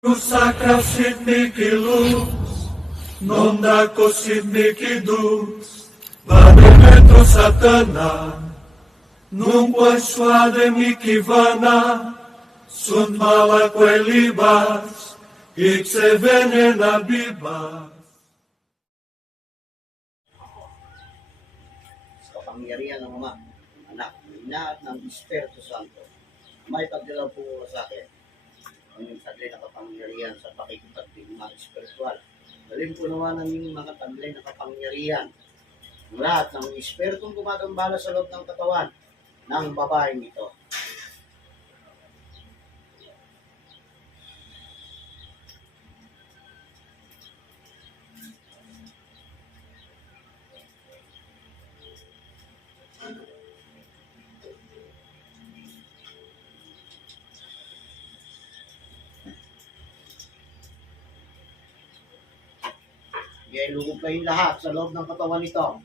Sakrav sitniki luz, nondako sitniki dus, Vademetro satana, nunqua suade mikivana, sunt malaque libas, ixe venena bibas. Sa kapangyarihan ng Ama, Anak, Ina at ng Espiritu Santo, may pagdalaw po sa akin. Ang taglay na kapangyarihan sa pakikipagdig mga espiritual. Galing po naman ang inyong mga taglay na kapangyarihan. Ang lahat ng espiritong gumagambala sa loob ng katawan ng babaeng ito. Kaya lugog kayong lahat sa loob ng katawan nito.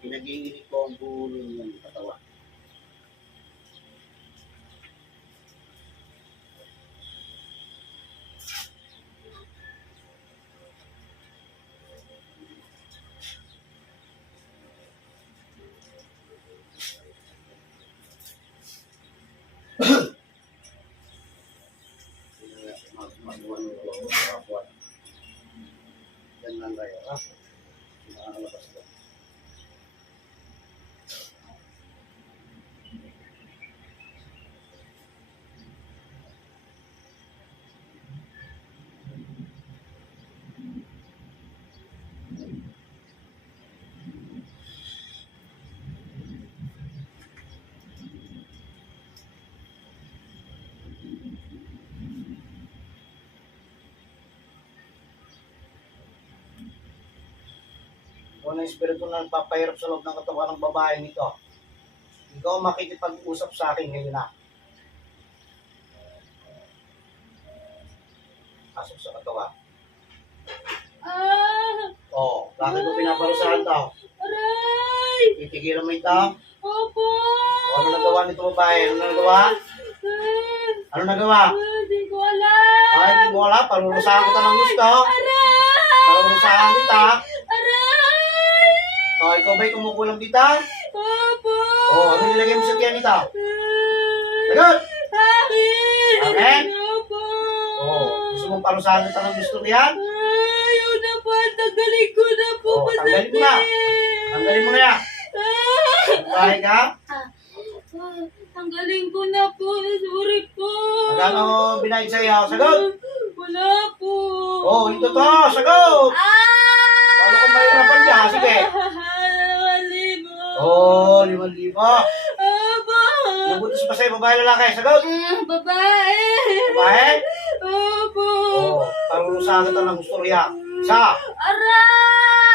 Pinaginginig ko ang buo ng katawan. Magawa ng kapwa. Yan lang kayo, ha? Nakakalabas ko. Kung ang espiritu na nagpapahirap sa loob ng katawan ng babaeng ito, ikaw makikipag-usap sa akin ngayon na. Pasok sa katawan. Oo, bakit mo pinaparusahan to? Aray! Titigilan mo ito? Opo! Ano nagawa nito babae? Ano nagawa? Ano nagawa? Hindi ko alam! Ay, hindi mo alam. Parurusahan kita ng gusto. Aray! Parurusahan kita. Aray! O, ikaw ba'y kumukulang kita? Opo! O, ano nilagay mo sa tiyan nito? Sagot! Akin! Akin? Opo! O, gusto mong parusahan kita ng gusto niyan? Ayaw na po! Tanggalin ko na po! O, tanggalin mo na. Tanggalin mo na yan. Bahay ka? Tanggalin ko na po! Sorry po! Magkano binayad sa iyo? Sagot! Wala po! O, ito to. Sagot! Paano kung mahirapan ka? Sige. 5,000! O, 5,000. Aba! Nabutos pa sa'yo, babae lalaki. Sagot! Babae! Babae? Opo! O, parurusahan kita ng gusto niya. Sa? Aray!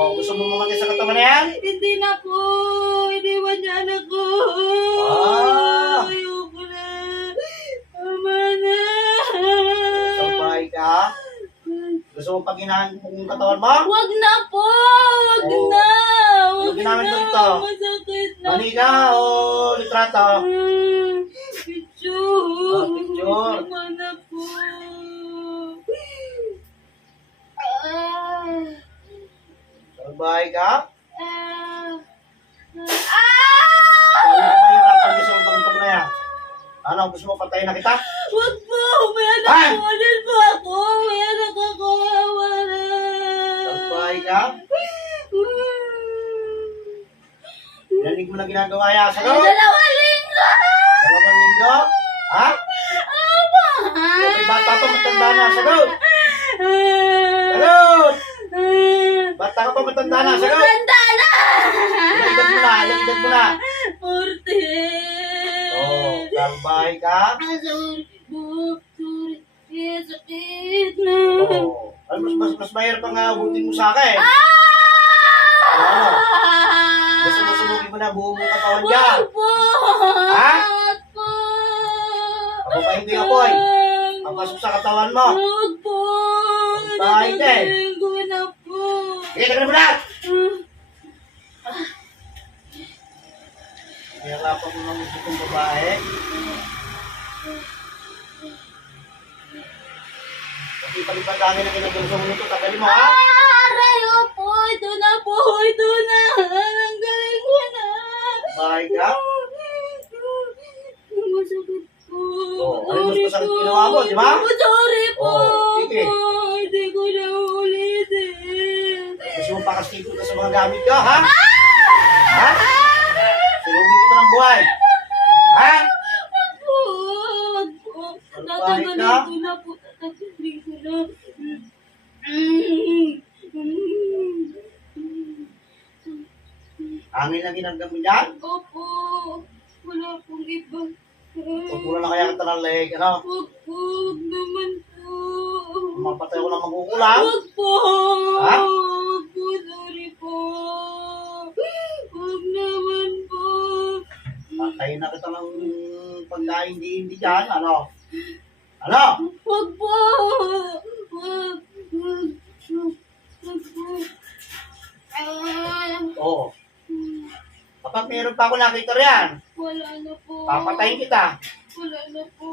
O, gusto mo mamatay sa katawan na yan? Hindi na po! Iniwan niya anak ko! Ah. Ayoko na! Tama na! Sampay ka? Gusto mo paginahan yung katawan mo? Wag na po! Wag Oo. na! Ano Wag ginamit mo na! dito? Masakit na Manika po. o litrato? Picture! Ah, picture. Tama na po! Ah! Sampay ka? Ah! Ano ba yung kapag-isang tangtong na yan? Ano, gusto mo patayin na kita? Wag po! May anak Ay! ko! Alin po ako! May anak ako! Wala! Sampay ka? Narinig mo na ginagawa yan. Sagot! 2 linggo! 2 linggo? Ha? Ama! Okay, bata pa, matanda na. Sagot! Sagot! Bata ka pa, matanda na. Sagot! Matanda na! Ilang edad mo na? Ilang edad mo na? 40! Oo, salbahay ka? Sorry po! Sorry! Kaya sakit na! Oo. Ano, mas mahirap ang abutin mo sa akin. Ano? Gusto mo sunugin mo na buo mong katawan dyan. Wag po! Ha? Wag po! Ako ba hindi ako eh? Papasok sa katawan mo. Wag po! Bakit eh? Tanggalin ko na po! Sige, tagal mo na! Kaya nga pinaghirapan mo ng itong babae. Kasi palipad na kinagulso mo nito, tagalin mo ha? Aray, opo, ito na po, ito na. Ang galing ko na. Bahay ka? Masakit po. Ano mas masakit ginawa mo, di ba? Sorry po. Sige. Hindi ko na ulitin. Gusto mo pakastipon ka sa mga gamit ka, ha? Ha? Sulungin kita ng buhay. Ha? Wag po. Tatanggalin ko na po. Tatanggalin ko na. Hangin lang ginagam mo dyan? Opo. Wala pong iba. Pagpura na kaya kita ng leg, ano? Wag po. Wag naman po. Mapatay ko lang magkukulang. Wag po. Ha? Wag po. Sorry po. Wag naman po. Patayin na kita ng pagkain hindi dyan, ano? Ano? Wag po. Wag. Wag. Wag po. Oo. Kapag meron pa ako nakita riyan, Wala na po. papatayin kita. Wala na po.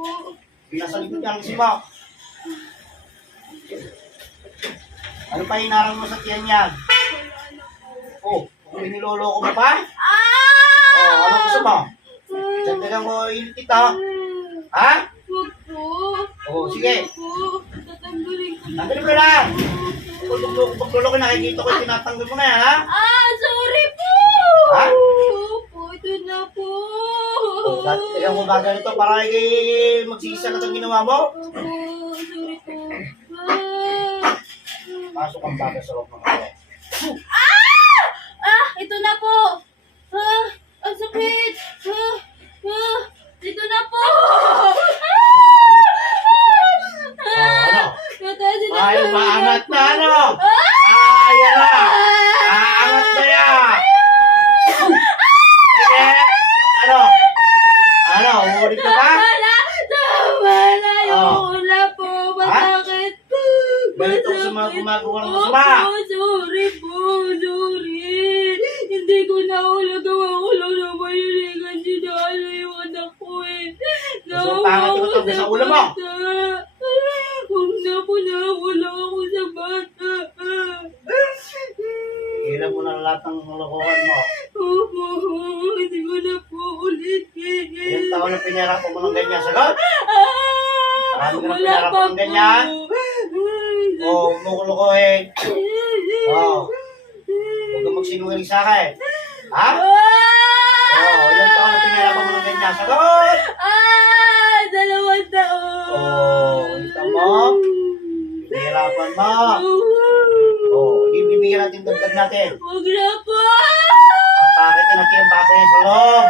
Pinasa likod niya ang mo. Ano pa hinarang mo sa tiyan yan? Wala na po. Oh, kung iniloloko mo pa? Ah! Oh, ano gusto mo? Sandagan mo init kita. Ha? Wag po. Oh, sige. Wag po. Tatanggalin ko na. Tanggalin mo na. Paglulo ko nakikita ko, tinatanggal mo na yan, ha? Sorry po. Ha? Opo, ito na po. Oh, tignan mo ba ganito para magsisa ka sa ginawa mo? Opo, sorry po. Pasok ang bagay sa loob ng kaya. Ito na po. Ang sakit. Ito na po. Ano? Natasin na Ay, po. maangat na, ano? Ayan na. Aangat na yan. Sige. Ano? Ano? Uulit ka ba? Tama na yung una po. Masakit po. Ganito sa mga gumagawa ng masama. Opo, sorry po. Sorry. Hindi ko na ulagawa ko lang naman yun kasi naano yung anak ko eh. Gusto mo pangat ko ito sa ulo mo? Huwag na po na wala ako sa bata. Hiram mo na lahat ng lokohan mo. Opo, hindi ko na po ulitin. Ilang taon na pinarapan mo ng ganyan. Sagot? Marami ka na Wala pinarapan pa ng ganyan. O, mukulukohin. O, huwag kang magsinungaling sa akin. Ha? O, ilang taon na pinarapan mo ng ganyan. Sagot? 2 taon. O, kita mo? Pinahirapan mo. O, bibigyan natin dagdag natin. Huwag na po. Papakitin natin yung bagay sa loob.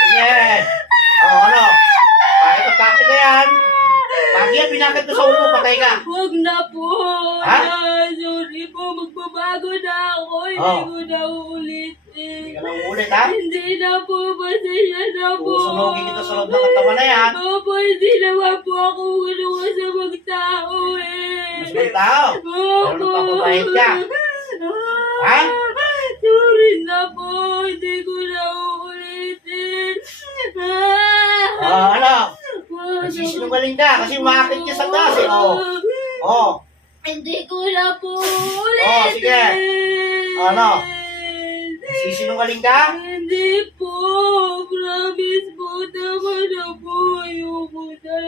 Sige. O, ano? Pakit na yan. Pag yan, pinakit mo sa ulo, patay ka. Huwag na po. Ha? Sorry po, magbabago na ako. Hindi Oh. ko na uulitin. Hindi ka na uulit, ha? Hindi na po, pasensya na po. Susunogin kita sa loob ng katawan na yan. Opo, hindi naman po ako gano'n sa magtao eh. Mas may tao. Pero nung papapahit ka. Ha? Sorry na po, hindi ko na uulitin. Ano? Nagsisinungaling ka kasi umakit ka sa taas, eh. O. Hindi ko na po ulitin. Sige. Ano? Nagsisinungaling ka? Hindi po. Promise po. Tama na po. Ayoko na.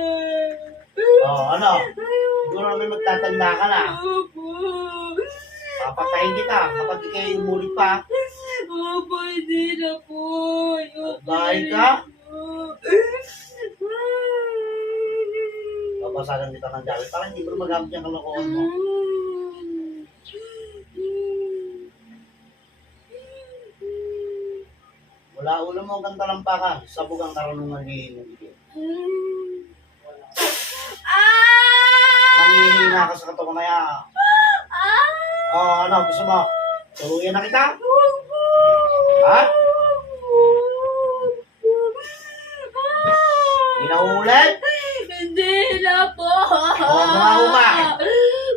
Ano? Siguro naman magtatanda ka na. Opo. Papatayin kita kapag ikay umulit pa. Opo, hindi na po. Ayoko Bahay na ka? po. Babasagan kita ng jacket para hindi mo magamit yung kalokohan mo. Wala ulo mo hanggang talampakan. Sabog ang karunungan ni Hingin. Nanghihina ka sa katawan na yan. Ano? Gusto mo? Tuluyan na kita? Ha? Hindi na uulit? Hindi na po. Mangako ka.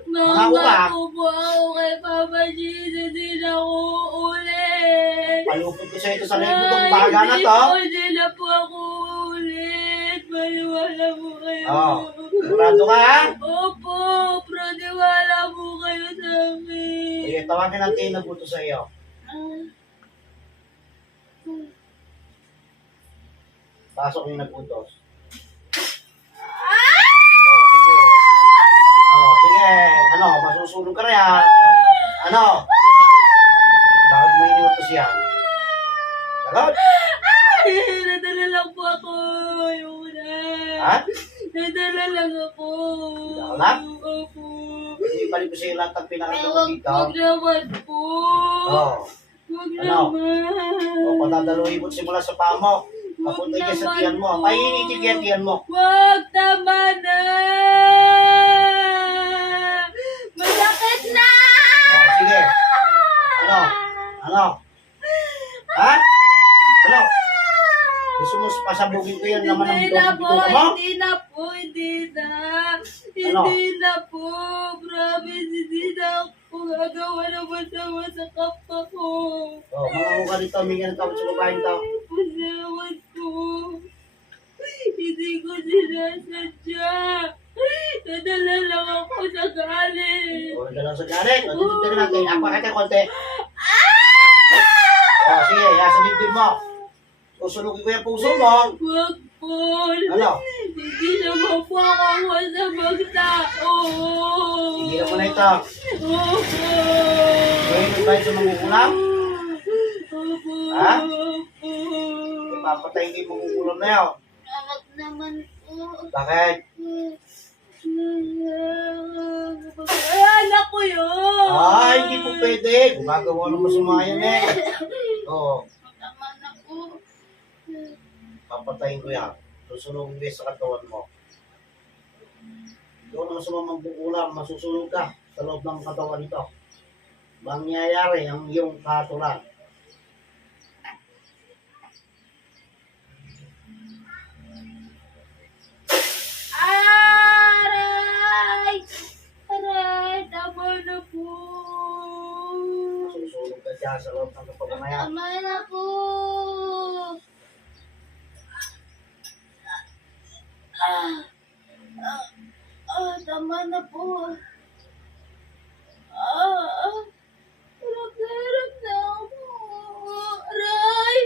Mangako ka. Mangako po ako kay Papa Jesus. Hindi na ako uulit. Palupot ko sa'yo ito sa leg mo itong baga na to. Hindi na po ako ulit. Maniwala po kayo. Oo. Sigurado ka, ha? Opo, maniwala po kayo sa amin. Sige, tawagin natin yung nagbuto sa iyo. Pasok yung nagbutos. Sige. Ano, masusulog ka rin, ha? Ano? Bakit may iniutos yan? Sagot? Nadala lang po ako. Yung una. Ha? Nadala lang ako. Nadala lang? Opo. Hindi balik ko sa'yo lahat ng pinakita ko dito. Huwag naman po. Oo. Huwag Ano? naman. O, patadaluhin mo simula sa paa mo. Papunta ka sa tiyan mo. Painitin ka tiyan mo. Huwag tama na. Masakit na. O, sige. Ano? Ano? Ha? Ano? Gusto mo pasabugin ko yan naman ng Hindi na po, bituka mo? hindi na po, hindi na. Ano? Hindi na po. Promise, hindi na ako gagawa ng masama sa kapwa ko. O, mga mukha dito. Humingan ng tawad sa babaeng to. Pasawad ko. Hindi ko sinasadya. Nadala lang ako sa galit. O, dalaw sa galit. O, titignan natin. Akpa ka konti. O, sige. Yasa dibdib mo. Susunugin ko yung puso mo. Wag po. Ano? Hindi naman po ako masamang tao. Hindi na mo na ito. Opo. Gawin mo ba sa mangukulam? Opo. Ha? Opo. Ipapatay ko yung mangukulam na yun. Wag naman po. Bakit? Ay, anak ko yun. Ay, hindi po pwede. Gumagawa ng masumayan eh. Oo. Naman ako. Papatayin ko yan. Susunugin ko sa katawan mo. Doon ang sumamang bukulang, masusunog ka sa loob ng katawan nito. Mangyayari ang iyong kahatulan. Aray! Aray! Tama na po. Masusunog ka dyan sa loob ng katawan na yan. Tama na po. Tama na po. Hirap na ako. Aray!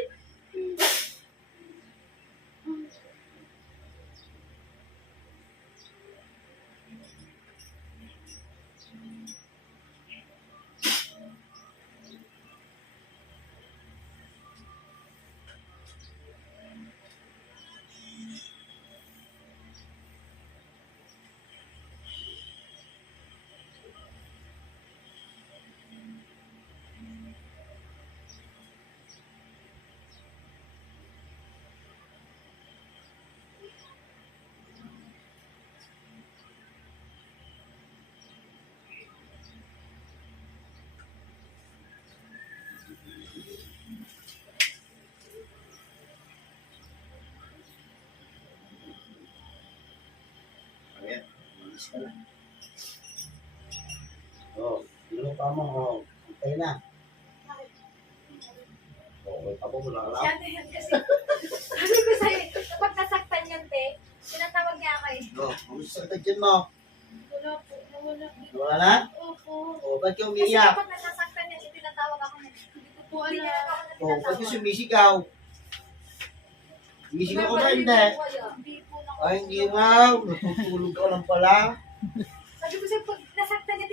Ayan, malis ka na. Oo, ano pa mo? Oo, antay na. Oo, pa mo, wala ka lang. Yan, yan kasi. Sabi ko sa'yo, kapag nasaktan yan, te, tinatawag niya ako eh. Oo, kung sa tagyan mo, Wala po. Nawala. wala na? Opo. Oo, ba't ka Kasi umiiyak? kapag nasasaktan yan, siya tinatawag ako na. Hindi ko po Hindi niya alam. ako na Oo, ba't ka tinatawag. sumisigaw? Sumisigaw ka ba hindi? Hindi po na. Ay, hindi nga. Natutulog ka lang pala. Sabi ko sa'yo, pag nasaktan niya,